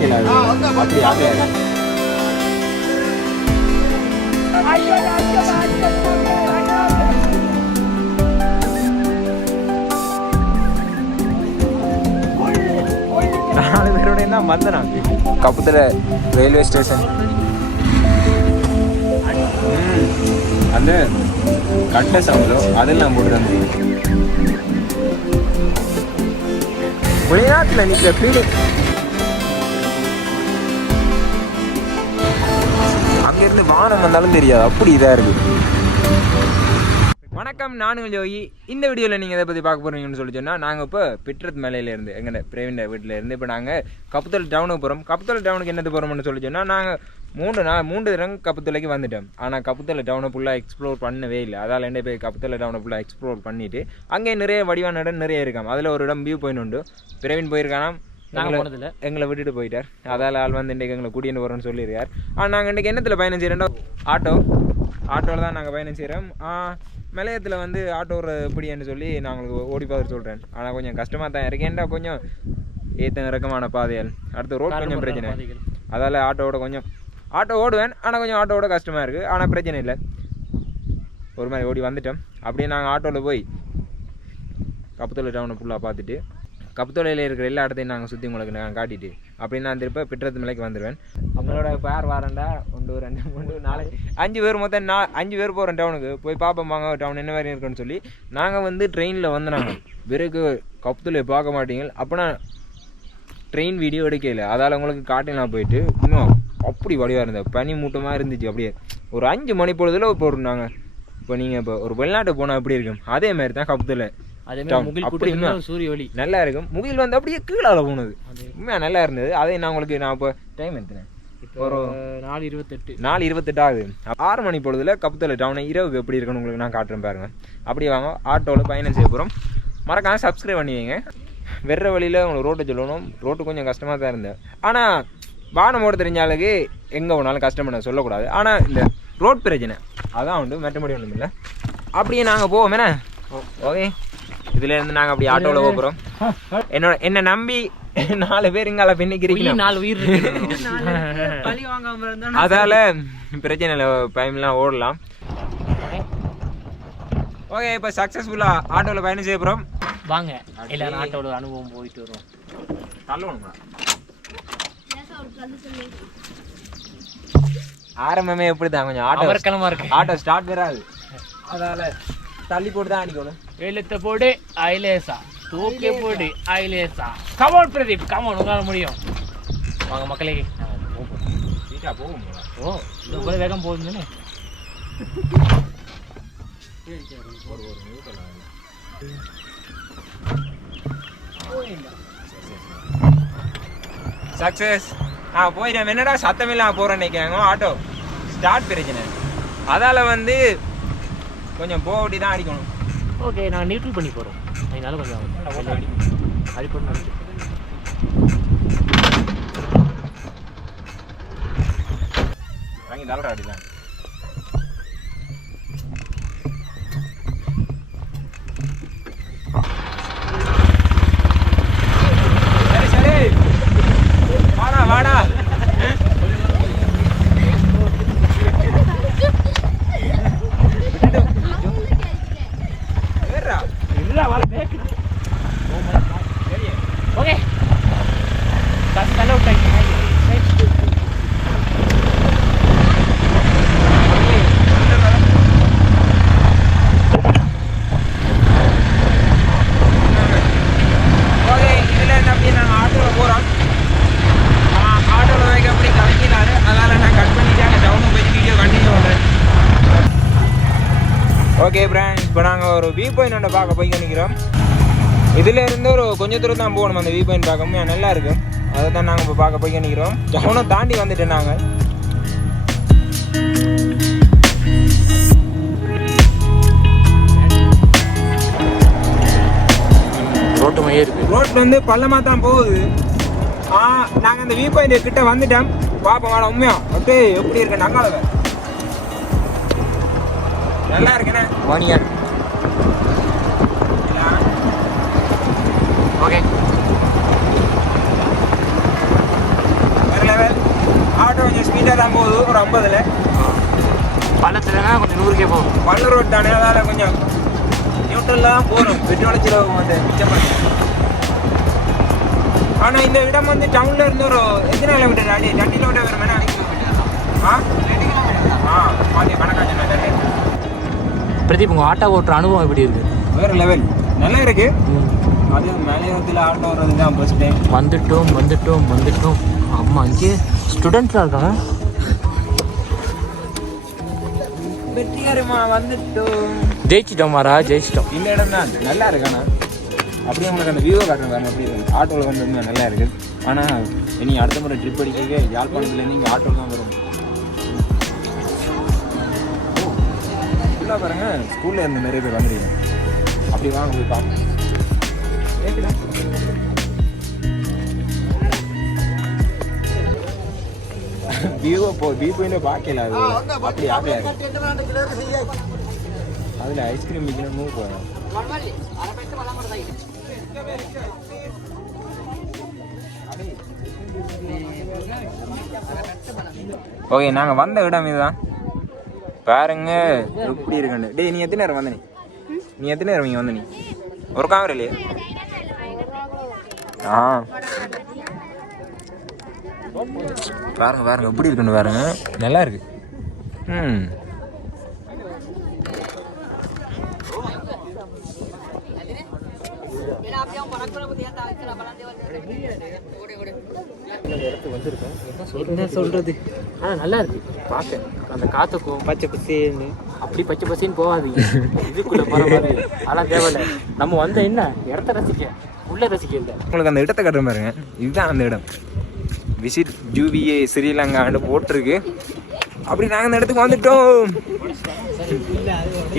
பார்க்கல அது அப்படி ஆசையா இருக்கு நாலு பேரோட தான் வந்தேன் கப்பத்தில் ரயில்வே ஸ்டேஷன் அந்த கட்ட சவுண்டோ அதெல்லாம் போட்டு தான் வெளிநாட்டில் நிற்கிற ஃபீலிங் இங்கேருந்து வானம் வந்தாலும் தெரியாது. அப்படி இதாக இருக்குது வணக்கம் நானுங்கள் ஜோகி. இந்த வீடியோவில் நீங்கள் எதை பற்றி பார்க்க போகிறீங்கன்னு சொல்லி சொன்னால் நாங்கள் இப்போ பிட்ரத் மேலையிலேருந்து எங்கள் பிரவீன் வீட்டில் இருந்து இப்போ நாங்கள் கப்புத்தல் டவுனுக்கு போகிறோம் கப்புத்தல் டவுனுக்கு என்னது போகிறோம்னு சொல்லி சொன்னால் நாங்கள் மூணு நாள் மூன்று தினம் கப்புத்தலைக்கு வந்துட்டோம். ஆனால் கப்புத்தலை டவுனை ஃபுல்லாக எக்ஸ்ப்ளோர் பண்ணவே இல்லை. அதால் என்ன போய் கப்புத்தலை டவுனை ஃபுல்லாக எக்ஸ்ப்ளோர் பண்ணிவிட்டு அங்கே நிறைய வடிவான இடம் நிறைய இருக்காம். அதில் ஒரு இடம் வியூ பாயிண்ட் உண்டு. பிரவீன் போயிருக்கானா நாங்கள் எங்களை- போனதில்ல. எங்களை விட்டுட்டு போயிட்டார். அதால் ஆள் வந்து இன்றைக்கு எங்களை கூட்டின்னு போகிறோன்னு சொல்லியிருக்கார். ஆனால் நாங்கள் இன்றைக்கி என்னத்தில் பயணம் செய்கிறோம் ஆட்டோ. ஆட்டோவில் தான் நாங்கள் பயணம் செய்கிறோம் மலையத்தில் வந்து ஆட்டோ எப்படின்னு சொல்லி நான் உங்களுக்கு ஓடி பார்த்து சொல்கிறேன் ஆனால் கொஞ்சம் கஷ்டமாக தான் இருக்கேன்டா கொஞ்சம் ஏத்த இறக்கமான பாதைகள். அடுத்து ரோட் கொஞ்சம் பிரச்சனை. அதால் ஆட்டோவோட கொஞ்சம் ஆட்டோ ஓடுவேன். ஆனால் கொஞ்சம் ஆட்டோவோட கஷ்டமாக இருக்குது ஆனால் பிரச்சனை இல்லை. ஒரு மாதிரி ஓடி வந்துட்டோம். அப்படியே நாங்கள் ஆட்டோவில் போய் கப்புத்தொலை டவுனை ஃபுல்லாக பார்த்துட்டு கப்புத்தொலையில் இருக்கிற எல்லா இடத்தையும் நாங்கள் சுற்றி உங்களுக்கு நான் காட்டிட்டு அப்படின்னு நான் திருப்ப பிற்றத்து மலைக்கு வந்துடுவேன் அவங்களோட பேர் வரண்டா? ஒன்று ரெண்டு மூணு நாலு அஞ்சு பேர் மொத்தம் நான் அஞ்சு பேர் போகிறோம் டவுனுக்கு போய் பார்ப்போம் வாங்க டவுன் என்ன மாதிரி இருக்குன்னு சொல்லி நாங்கள் வந்து ட்ரெயினில் வந்து நாங்கள் பிறகு கப்புத்தொலை பார்க்க மாட்டீங்க. அப்போனா ட்ரெயின் வீடியோ எடுக்கல. அதால் உங்களுக்கு காட்டிலாம் போயிட்டு இன்னும் அப்படி வடிவாக இருந்தது. பனி மூட்டமாக இருந்துச்சு அப்படியே. ஒரு அஞ்சு மணி பொழுதுல இப்போ நாங்கள் இப்போ நீங்கள் இப்போ ஒரு வெளிநாட்டு போனால் எப்படி இருக்கும்? அதே மாதிரி தான் கப்புத்தில் அதே. மாதிரி முகில் இன்னும் சூரிய ஒளி. நல்லா இருக்கும். முகில் வந்து அப்படியே கீழால போனது உண்மையாக நல்லா இருந்தது. அதே நான் உங்களுக்கு நான் இப்போ டைம் எடுத்துனேன் இப்போ நாலு இருபத்தெட்டு. நாலு இருபத்தெட்டு ஆகுது. ஆறு மணி பொழுதுல கப்புத்தலை டவுனை. இரவுக்கு எப்படி இருக்குன்னு உங்களுக்கு நான் காட்டுறேன் பாருங்க. அப்படியே வாங்க. ஆட்டோவில் பயணம் செய்ய போகிறோம் மறக்காம சப்ஸ்கிரைப் பண்ணி வைங்க வெற வழியில் உங்களுக்கு ரோட்டை சொல்லணும். ரோட்டு கொஞ்சம் கஷ்டமாக தான் இருந்தது. ஆனால் வானம் ஓட தெரிஞ்ச ஆளுக்கு எங்கே போனாலும் கஷ்டப்பட சொல்லக்கூடாது. ஆனால் இந்த ரோட் பிரச்சனை. அதான் உண்டு. மற்றபடி ஒன்றும் இல்லை அப்படியே நாங்கள் போவோம். என்ன? ஓகே இதுலேருந்து நாங்கள் அப்படியே ஆட்டோவில் போகிறோம் என்னோட என்னை நம்பி நாலு பேர் இங்கால பின்னிக்கிறீங்க. நாலு உயிர் இருக்கு. அதால பிரச்சனை இல்லை பயம்லாம் ஓடலாம். ஓகே இப்போ சக்ஸஸ்ஃபுல்லாக ஆட்டோவில் பயணம் செய்ய போகிறோம் வாங்க. எல்லாரும் ஆட்டோட அனுபவம் போயிட்டு வரும் ஆரம்பமே எப்படி தான் கொஞ்சம் ஆட்டோ அமர்க்கலமா இருக்கு. ஆட்டோ ஸ்டார்ட் வராது அதால தள்ளி போட்டு தான் அடிக்கணும் எழுத்த போடு ஐலேசா தூக்கி போடு ஐலேசா கமான் பிரதீப் கமான் உங்களால முடியும் வாங்க மக்களே சீட்டா போகும் ஓ இது போல வேகம் போகுதுன்னு சக்ஸஸ் ஆ போயிட்டேன் என்னடா சத்தம் இல்லாம போகிறேன் நினைக்காங்க ஆட்டோ ஸ்டார்ட் பிரச்சனை அதால வந்து கொஞ்சம் போட்டி தான் அடிக்கணும் ஓகே நான் நியூட்ரல் பண்ணி போறோம். அதனால கொஞ்சம் அடிப்படை வாங்கி தள்ளற அடிதான் சரி சரி வாடா வாடா ஏறுடா. சரி. ஓகே காசு தலை விட்டாங்க ஓகே இதில் என்ன அப்படி நாங்கள் ஆட்டோவில் போகிறோம் ஆட்டோவில் வைக்க அப்படி கலக்கினாரு அதனால் நான் கட் பண்ணிட்டு அங்கே டவுனுக்கு போய் வீடியோ கண்டினியூ பண்ணுறேன் ஓகே ஃப்ரெண்ட்ஸ் இப்போ நாங்கள் ஒரு வியூ பாயிண்ட் பார்க்க போய் நிற்கிறோம் இதில் இருந்து ஒரு கொஞ்சம் தூரம் தான் போகணும் அந்த வியூ பாயிண்ட் பார்க்க நல்லா இருக்கு. அதை தான் நாங்கள் இப்போ பார்க்க போய் நிற்கிறோம் டவுனை தாண்டி வந்துட்டோம் நாங்கள் ரோட்டு மையே இருக்கு. ரோட் வந்து பள்ளமாக தான் போகுது. ஆ நாங்கள் அந்த வியூ பாயிண்ட் கிட்ட வந்துட்டோம். பார்ப்போம் வாடா உண்மையா? அப்படியே எப்படி இருக்கு நங்காளவை? நல்லா இருக்குண்ணே. மணியன் ஓகே. ஸ்பீடாக தான் போகுது. ஒரு ஐம்பதுல. பள்ளத்துலனா கொஞ்சம் நூறுக்கே போகும். பல்லு ரோட் தானே. அதால கொஞ்சம் நியூட்ரலில் தான் போகணும். பெட்ரோல் செலவு வந்து மிச்சம் ஆனால் இந்த இடம் வந்து டவுன்ல இருந்து ஒரு எத்தனை கிலோமீட்டர் அடி ரெண்டு கிலோமீட்டர் வரும் மேலே ஆ? ஆ பாண்டிய கணக்காச்சு ரெண்டு பிரதீப் உங்கள் ஆட்டோ ஓட்டுற அனுபவம் எப்படி இருக்கு? வேற லெவல் நல்லா இருக்கு. அது மேலையத்தில் ஆட்டோ வர்றது தான் ஃபர்ஸ்ட் டைம் வந்துட்டோம் வந்துட்டோம் வந்துட்டோம். அம்மா இங்கே ஸ்டூடெண்ட்லாம் இருக்காங்க. வெற்றிகரமா வந்துட்டோம். ஜெயிச்சிட்டோம் மாரா ஜெயிச்சிட்டோம். இந்த இடம் தான். நல்லா இருக்கு ஆனால் அப்படியே உங்களுக்கு அந்த வியூவை காட்டுறேன் பாருங்க அப்படி ஆட்டோவில் வந்து நல்லா இருக்கு. ஆனால் இனி அடுத்த முறை ட்ரிப் அடிக்க யாழ்ப்பாணத்துலேருந்து இங்கே ஆட்டோவில் தான் வரும். ஃபுல்லாக பாருங்க ஸ்கூலில் இருந்து நிறைய பேர் வந்துடுங்க அப்படி வாங்க போய் பார்ப்போம் வியூவை போ வியூ பார்க்கல அது. அப்படி ஆகல அதில் ஐஸ்கிரீம் விற்கணும் மூவ் போயிடும் ஓகே நாங்கள் வந்த இடம் இதுதான். பாருங்க. எப்படி இருக்குன்னு. டேய் நீ எத்தனை நேரம் வந்த நீ? நீ எத்தனை நேரம் இங்கே வந்த நீ? ஒரு காமரா இல்லையே? ஆ. பாருங்க பாருங்க எப்படி இருக்குன்னு பாருங்க. நல்லா இருக்கு. ம். என்ன சொல்றது? ஆனா நல்லா இருக்கு. பார்க்க அந்த காத்துக்கும் பச்சை பசேன்னு அப்படி பச்சை பசேன்னு போகாதீங்க. இதுக்குள்ள போற மாதிரி. அதெல்லாம் தேவையில்ல. நம்ம வந்த என்ன? இடத்த ரசிக்க. உள்ள ரசிக்க இல்லை. உங்களுக்கு அந்த இடத்த கட்டுற பாருங்க. இதுதான் அந்த இடம். விசிட் ஜூவிஏ ஸ்ரீலங்கான்னு போட்டிருக்கு. அப்படி நாங்கள் அந்த இடத்துக்கு வந்துட்டோம்.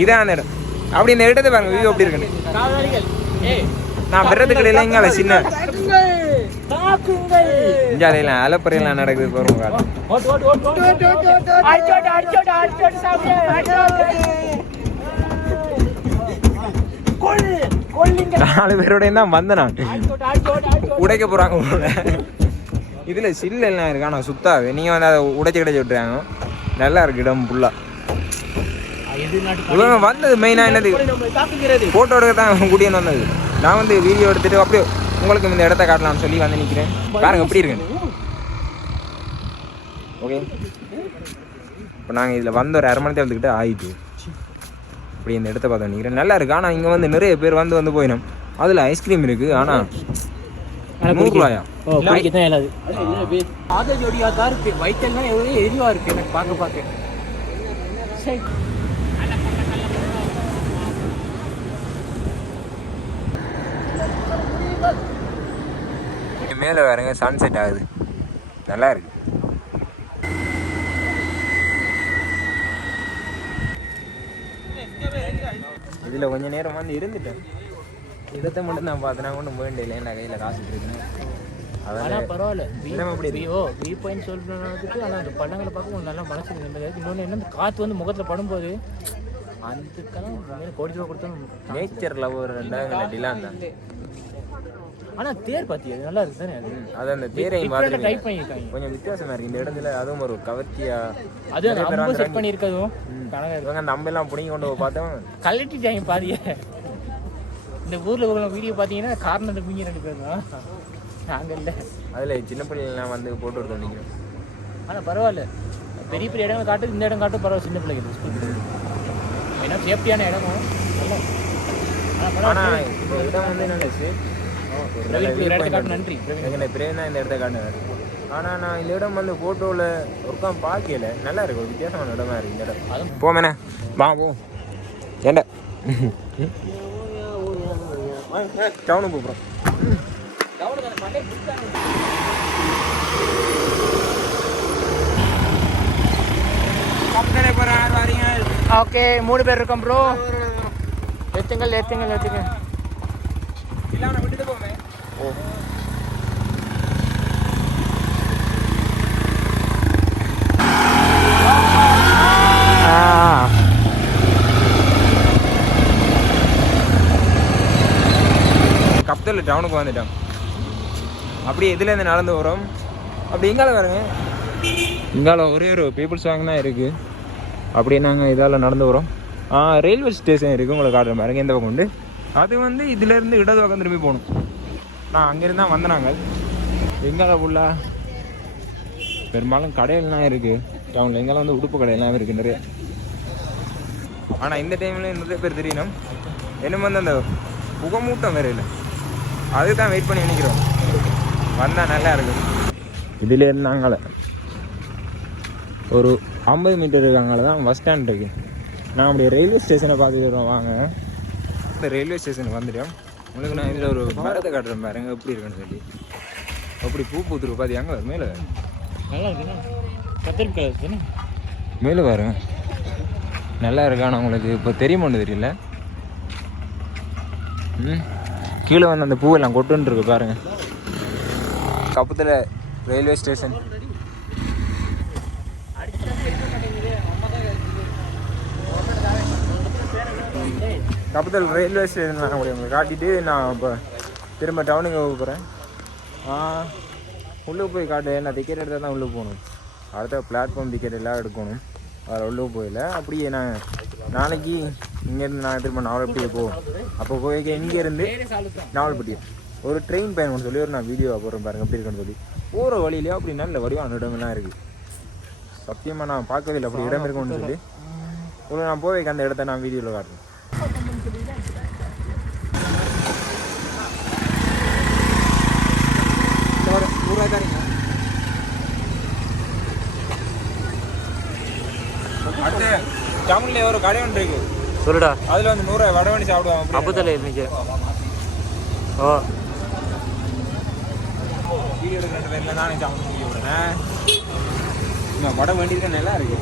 இதான் அந்த இடம். அப்படி இந்த இடத்தை பாருங்க வியூ எப்படி இருக்குன்னு. நான் வர்றதுக்கு இடையில இங்கால சின்ன. தாக்குங்கள் அலப்பறையெல்லாம் நடக்குது பாருங்க நாலு பேரோடையும் தான் வந்தேன் நான். உடைக்க போகிறாங்க போல. இதில் சில்லு எல்லாம் இருக்கு ஆனால் சுத்தாது நீங்கள் வந்து அதை உடைச்சு கிடைச்சி விட்டுறாங்க. நல்லா இருக்கு இடம் நாட்டு இவங்க வந்தது மெயினாக என்னது? ஃபோட்டோ எடுக்க தான் கூட்டின்னு வந்தது. நான் வந்து வீடியோ எடுத்துட்டு அப்படியே உங்களுக்கு இந்த இடத்த காட்டலாம்னு சொல்லி வந்து நிற்கிறேன் பாருங்க எப்படி இருக்கு ஓகே இப்போ நாங்கள் இதில் வந்த ஒரு அரை மணி நேரத்துக்கிட்ட ஆயிட்டு இப்படி இந்த இடத்த பார்த்து நிற்கிறேன் நல்லா இருக்கு. ஆனால் இங்கே வந்து நிறைய பேர் வந்து வந்து போயிடும். அதில் ஐஸ்கிரீம் இருக்குது ஆனால் நூறுரூவாயா குடிக்க. தான் இயலாது. ஆக ஜோடியா தான் இருக்கு. வயிற்றெல்லாம் எவ்வளோ எரிவா இருக்கு எனக்கு பார்க்க பார்க்க. சரி. மேலே வேறுங்க சன்செட் ஆகுது. நல்லா இருக்கு. இதில் கொஞ்ச நேரம் வந்து இருந்துட்டேன். இடத்தை மட்டும் நான் பார்த்தேன். ஒன்றும் வேண்டிய இல்லை. என் கையில் காசு இருக்குன்னு. ஆனா அதான் பரவாயில்ல நம்ம அப்படி வி ஓ வி பாயிண்ட் சொல்றதுக்கு ஆனால் அந்த படங்களை பார்க்க உங்களுக்கு நல்லா மனசு நிம்மதியாக இன்னொன்று என்ன இந்த காற்று வந்து முகத்தில் படும்போது அதுக்கெல்லாம் கோடி ரூபா கொடுத்தாலும் நேச்சர் லவர் டிலான் தான் ஆனால் தேர் பார்த்தியா அது நல்லா இருக்கு தானே அது அந்த தேரையும் டைப் பார்த்துருக்கீங்க பண்ணியிருக்காங்க கொஞ்சம் வித்தியாசமா இருக்கு. இந்த இடத்துல அதுவும் ஒரு கவர்ச்சியா அது நம்ம செட் கணக்கு இவங்க அந்த அம்பெல்லாம் பிடிங்கி கொண்டு பார்த்தோம். கழட்டிட்டாங்க பாதிய? இந்த ஊர்ல உள்ள வீடியோ பார்த்தீங்கன்னா கார்னர் பிங்க தான். நாங்கள் இல்லை. அதில் சின்ன பிள்ளைங்கலாம் வந்து போட்டு எடுத்து நிற்கிறோம் ஆனால் பரவாயில்ல. பெரிய பெரிய இடங்கள் காட்டு இந்த இடம் காட்டு பரவாயில்ல சின்ன பிள்ளைங்க ஏன்னா சேஃப்டியான இடமும். ஆனால் ஆனா இந்த இடம் வந்து என்ன நன்றி. எங்களை பிரேம் தான் இந்த இடத்த காட்டுனாரு ஆனா நான் இந்த இடம் வந்து ஃபோட்டோவில் ஒருக்கம் பார்க்கல. நல்லா இருக்கு ஒரு வித்தியாசமான இடமா இருக்கு இந்த இடம். போமேண்ணே வா போ. ஏண்ட? டவுனுக்கு போகிறோம் ஓகே மூணு பேர் இருக்கோம் ப்ரோ எத்துங்கள் எத்துங்கள் எத்துங்க விட்டுட்டு போமே Ah. கப்தல் டவுனுக்கு வந்துட்டோம். அப்படியே இதுலேருந்து நடந்து வரோம். அப்படி எங்கால பாருங்க. இங்கால ஒரே ஒரு பீப்புள்ஸ் வாங்க தான் இருக்குது அப்படியே நாங்கள் இதால் நடந்து வரோம். ஆ ரயில்வே ஸ்டேஷன் இருக்குது உங்களுக்கு காட்டுற பாருங்க எந்த பக்கம் உண்டு. அது வந்து இதுலேருந்து இடது பக்கம் திரும்பி போகணும். நான் அங்கேருந்து தான் வந்தனாங்க. எங்கே எங்கால ஃபுல்லாக பெரும்பாலும் கடையெல்லாம் இருக்குது டவுனில் எங்கெல்லாம் வந்து உடுப்பு கடையெல்லாம் இருக்குது நிறைய. ஆனால் இந்த டைமில் நிறைய பேர் தெரியணும் என்ன வந்து அந்த புகமூட்டம் வேற இல்லை. அதுக்கு தான் வெயிட் பண்ணி நினைக்கிறோம். வந்தால் நல்லா இருக்கும். இதில் இருந்தாங்கள ஒரு ஐம்பது மீட்டர் இருக்காங்கள தான் பஸ் ஸ்டாண்ட் இருக்கு. நான் அப்படியே ரயில்வே ஸ்டேஷனை பார்த்துக்கிறோம் வாங்க. இந்த ரயில்வே ஸ்டேஷனுக்கு வந்துட்டோம். உங்களுக்கு நான் இதில் ஒரு மரத்தை காட்டுறேன் பாருங்க எப்படி இருக்குன்னு சொல்லி. அப்படி பூ பூத்துருக்கு பார்த்து எங்கே வரும் மேலே. நல்லா இருக்குண்ணா. கத்திரி கலர் தானே? மேலே பாருங்க நல்லா இருக்கான உங்களுக்கு. இப்போ தெரியுமான்னு தெரியல? ம். கீழே வந்து அந்த பூவெல்லாம் கொட்டுன்னு இருக்கு பாருங்க. கப்பத்தில் ரயில்வே ஸ்டேஷன் கப்பத்தில் ரயில்வே ஸ்டேஷன் நான் உங்களுக்கு காட்டிட்டு நான் இப்போ திரும்ப டவுனுக்கு போக போகிறேன் ஆ உள்ளே போய் காட்டு. நான் டிக்கெட் எடுத்தால் தான் உள்ளே போகணும். அடுத்த பிளாட்ஃபார்ம் டிக்கெட் எல்லாம் எடுக்கணும். அதில் உள்ளே போயில அப்படியே நான் நாளைக்கு இங்கேருந்து நான் திரும்ப நாவல்பட்டியை போவோம். அப்போ போய் இங்கேருந்து நாவல்பட்டி ஒரு ட்ரெயின் பயணம்னு சொல்லி ஒரு நான் வீடியோ போடுறேன் பாருங்க. எப்படி இருக்குன்னு சொல்லி. போகிற வழியிலே அப்படி நல்ல வடிவான இடங்கள்லாம் இருக்குது சத்தியமாக நான் பார்க்கவே இல்லை. அப்படி இடம் இருக்கும்னு சொல்லி. ஒரு நான் போய் அந்த இடத்த நான் வீடியோவில் காட்டுறேன் நூறுரூவா தானே அடுத்து டவுன்ல ஒரு கடை ஒன்று இருக்கு. சொல்லுடா. அதுல வந்து நூறு வடை பண்ணி சாப்பிடுவாங்க. அப்பத்தில் இருந்துச்சு. ஓ. வீடியோ எடுக்கிற பேர்ல நானே விடுறேன் இந்த வடை வேண்டியிருக்க நல்லா இருக்கு.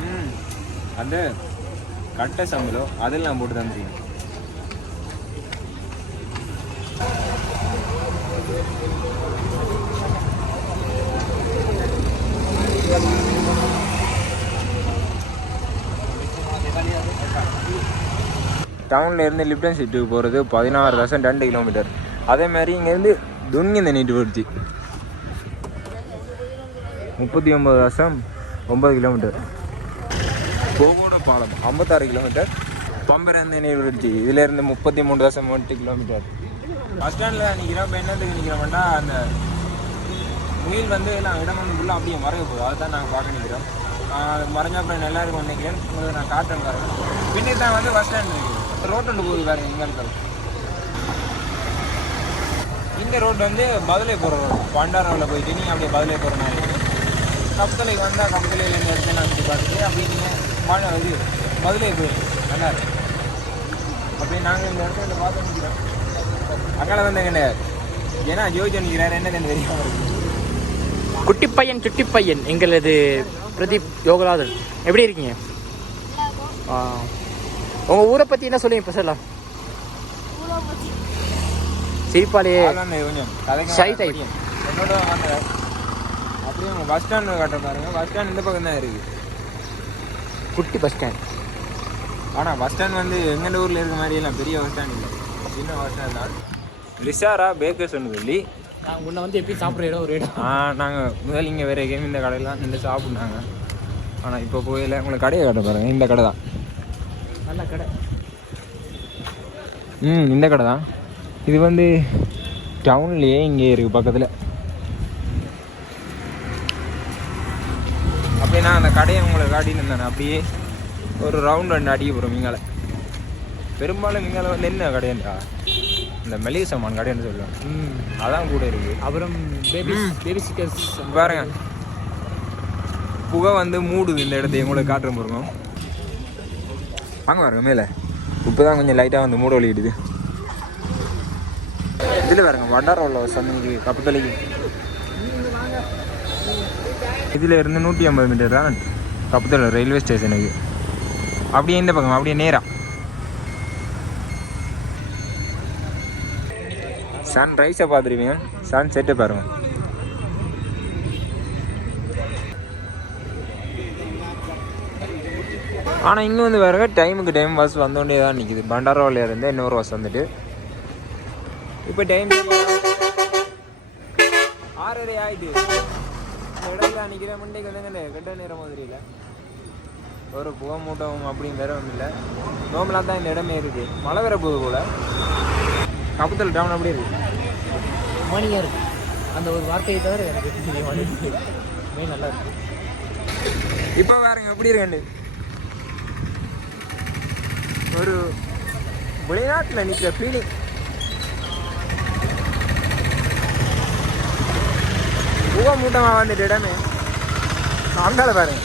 ம். அந்த கட்டை சம்பளம் அதெல்லாம் போட்டு தந்துருக்கீங்க டவுன்லேருந்து லிப்டன் சிட்டிக்கு போகிறது பதினாறு தௌசண்ட் ரெண்டு கிலோமீட்டர் அதே மாதிரி இங்கேருந்து துன்கிந்த நீட்டு போயிடுச்சு. முப்பத்தி ஒம்பது தசம் ஒம்பது கிலோமீட்டர் போகோட பாலம் ஐம்பத்தாறு கிலோமீட்டர் பம்பரந்து நீர்வீழ்ச்சி இதுலேருந்து முப்பத்தி மூணு தசம் எட்டு கிலோமீட்டர் பஸ் ஸ்டாண்டில் தான் நிற்கிறோம் இப்போ என்னத்துக்கு நிற்கிறோம்னா அந்த முயல் வந்து எல்லாம் இடம் வந்து ஃபுல்லாக அப்படியே மறைய போகுது. அதை தான் நாங்கள் பார்க்க நிற்கிறோம் மறைஞ்ச அப்புறம் நல்லா இருக்கும் நினைக்கிறேன். உங்களுக்கு நான் காட்டுறேன் பாருங்கள் பின்னாடி தான் வந்து பஸ் ஸ்டாண்ட் இருக்குது ரோட்டில் போகுது பாருங்க இங்கே இருக்கிறது இந்த ரோடு வந்து பதிலே போகிற ரோடு. பண்டாரவில் போயிட்டு நீங்கள் அப்படியே பதிலே போகிற மாதிரி கப்பலைக்கு வந்தால் கப்பலையில் இருந்து எடுத்து நான் சுற்றி பார்த்துட்டு அப்படியே நீங்கள் மழை இது பதிலே போயிடும் நல்லா அப்படியே நாங்கள் இந்த இடத்துல பார்த்து நிற்கிறோம் அங்கே வந்து கிடையாது ஏன்னா ஜோதிச்சு நிற்கிறாரு என்ன தெரியாமல் இருக்கு. குட்டி பையன் சுட்டி பையன் எங்களது பிரதீப் யோகநாதன் எப்படி இருக்கீங்க? ஆ. உங்க ஊரை பத்தி என்ன சொல்லுங்க இப்போ சொல்லலாம் வர type. தெரியும். என்னோட தான் அப்படியே பஸ் ஸ்டாண்ட் காட்டுற பாருங்க. பஸ் ஸ்டாண்ட் இந்த பக்கம் தான் இருக்கு. குட்டி பஸ் ஸ்டாண்ட் ஆனா பஸ் ஸ்டாண்ட் வந்து எங்க ஊர்ல இருக்க மாதிரி எல்லாம் பெரிய பஸ் ஸ்டாண்ட் இல்லை. சின்ன பஸ் ஸ்டாண்ட் தான். லிசாரா பேக்கர்ஸ் ஒன்று சொல்லி நான் உன்னை வந்து எப்படி சாப்பிட்ற இடம் ஒரு இடம். ஆ நாங்கள் முதல் இங்கே வேற கேம் இந்த கடையில் நின்று சாப்பிட்னாங்க. ஆனால் இப்போ போயில உங்களுக்கு கடையை காட்ட பாருங்க. இந்த கடை தான். நல்ல கடை. ம் இந்த கடை தான். இது வந்து டவுன்லேயே இங்கே இருக்குது பக்கத்தில். அப்படியே நான் அந்த கடையை உங்களுக்கு காட்டின்னு இருந்தேன் அப்படியே ஒரு ரவுண்ட் ரெண்டு அடிக்க போகிறோம் இங்கால. பெரும்பாலும் இங்கால வந்து என்ன கடையண்டா இந்த மளிகை சாமான் கடைன்னு சொல்லுவேன் ம். அதான் கூட இருக்குது அப்புறம் பேபி பேபி சிக்கர்ஸ் பாருங்க. புகை வந்து மூடுது இந்த இடத்த உங்களுக்கு காட்டுற பாருங்க. வாங்க பாருங்க மேலே. இப்போ தான் கொஞ்சம் லைட்டாக வந்து மூட வலிக்கிடுது இதில் பாருங்க வண்டாரோவில் சந்தைக்கு கப்பத்தலைக்கு. இதில் இருந்து நூற்றி ஐம்பது மீட்டர் தான் கப்பத்தலை ரயில்வே ஸ்டேஷனுக்கு அப்படியே இந்த பக்கம் அப்படியே நேராக சன் ரைஸை பார்த்துருவீங்க சன் செட்டை பாருங்கள் ஆனால் இங்கே வந்து பாருங்க டைமுக்கு டைம் பஸ் வந்தோடனே தான் நிற்கிது பண்டாரோவில் இருந்து இன்னொரு பஸ் வந்துட்டு. இப்போ டைம் ஆறரை ஆயிட்டு. இந்த இடத்துல நிற்கிற முண்டைக்கு வந்து கெட்ட நேரம் மாதிரி இல்லை ஒரு புகை மூட்டம் வேற ஒன்றும் இல்லை. நோம்பலாக தான் இந்த இடமே இருக்கு. மழை வர போகுது போல. கபத்தல் டவுன் அப்படி இருக்கு. மணியாக இருக்கு. அந்த ஒரு வார்த்தையை தவிர எனக்கு நல்லா இருக்கு. இப்போ பாருங்க எப்படி இருக்கண்டு ஒரு வெளிநாட்டில் நிற்கிற ஃபீலிங் புகை மூட்டமாக வந்துட்டு இடமே. அங்கால பாருங்க.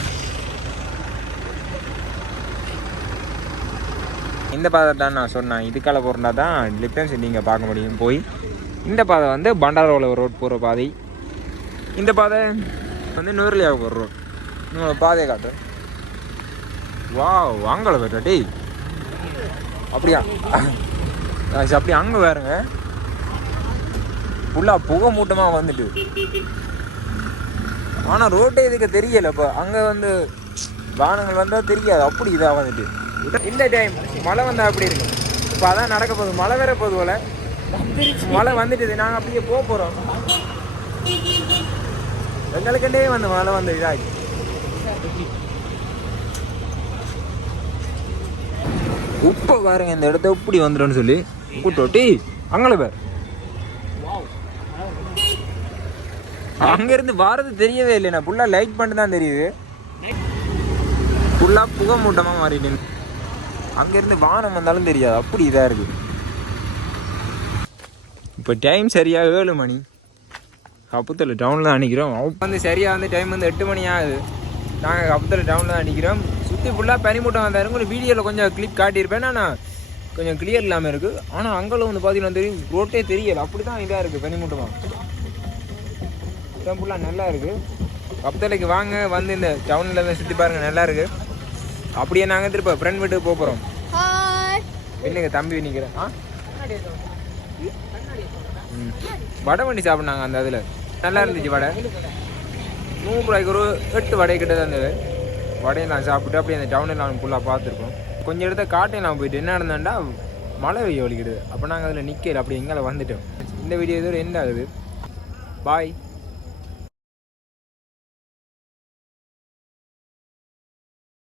இந்த பாதை தான் நான் சொன்னேன். இதுக்கால போகிறதா தான் லிப்டன்ஸ் நீங்கள் பார்க்க முடியும். போய் இந்த பாதை வந்து பண்டாரோவில் ரோட் போகிற பாதை. இந்த பாதை வந்து நூறுலியாக போகிற ரோட் உங்களோட பாதையை காட்டு. வா வாங்கலை பேட்டா டேய். அப்படியா? அப்படி அங்கே வேறுங்க. ஃபுல்லாக புகை மூட்டமாக வந்துட்டு. ஆனால் ரோட்டே இதுக்கு தெரியல இப்போ. அங்கே வந்து வானங்கள் வந்தால் தெரியாது. அப்படி இதாக வந்துட்டு. இந்த டைம் மழை வந்தால் அப்படி இருக்கு இப்போ அதான் நடக்க போகுது. மழை வேற போகுது போல. மழை வந்துட்டு நாங்கள் அப்படியே போக போகிறோம் எங்களுக்கிட்டே வந்து மழை வந்து இதாகி. உப்பை பாருங்க இந்த இடத்த இப்படி வந்துடும்னு சொல்லி கூட்டோட்டி அங்கே பேர். அங்கேருந்து வாரது தெரியவே இல்லைண்ணா. ஃபுல்லாக லைட் பண்ணிட்டு தான் தெரியுது. ஃபுல்லாக புகை மூட்டமாக மாறிட்டு அங்கேருந்து வானம் வந்தாலும் தெரியாது. அப்படி இதாக இருக்குது. இப்போ டைம் சரியாக ஏழு மணி. கப்புத்தல் டவுனில் தான் நிற்கிறோம் வந்து சரியாக வந்து டைம் வந்து எட்டு மணி ஆகுது. நாங்கள் கப்புத்தல் டவுனில் தான் நிற்கிறோம் சுற்றி ஃபுல்லாக பனிமூட்டம் வந்தாரு உங்களுக்கு வீடியோவில் கொஞ்சம் கிளிப் காட்டியிருப்பேன். ஆனால் கொஞ்சம் கிளியர் இல்லாமல் இருக்குது ஆனால் அங்கே வந்து பார்த்தீங்கன்னா தெரியும் ரோட்டே தெரியல. அப்படி தான் இதாக இருக்குது பனிமூட்டமாக ஃபுல்லாக நல்லா இருக்குது கப்புத்தலைக்கு வாங்க வந்து இந்த டவுனில் சுற்றி பாருங்கள் நல்லா இருக்குது அப்படியே நாங்கள் திருப்ப ஃப்ரெண்ட் வீட்டுக்கு போக போகிறோம் என்னங்க தம்பி நிற்கிறேன் ஆ? ம். வடை பண்ணி சாப்பிட்னாங்க அந்த இதில். நல்லா இருந்துச்சு வடை. நூறு ரூபாய்க்கு ஒரு எட்டு வடை கிட்ட தான் இருந்தது. வடையை நான் சாப்பிட்டு அப்படியே அந்த டவுனில் நான் ஃபுல்லாக பார்த்துருக்கோம். கொஞ்சம் இடத்த காட்டையும் நான் போயிட்டு என்ன நடந்தாண்டா மழை வெய்ய ஒழிக்கிடுது அப்போ நாங்கள் அதில் நிற்கல அப்படி எங்களை வந்துட்டோம். இந்த வீடியோ இதோட எண்ட் ஆகுது. பாய்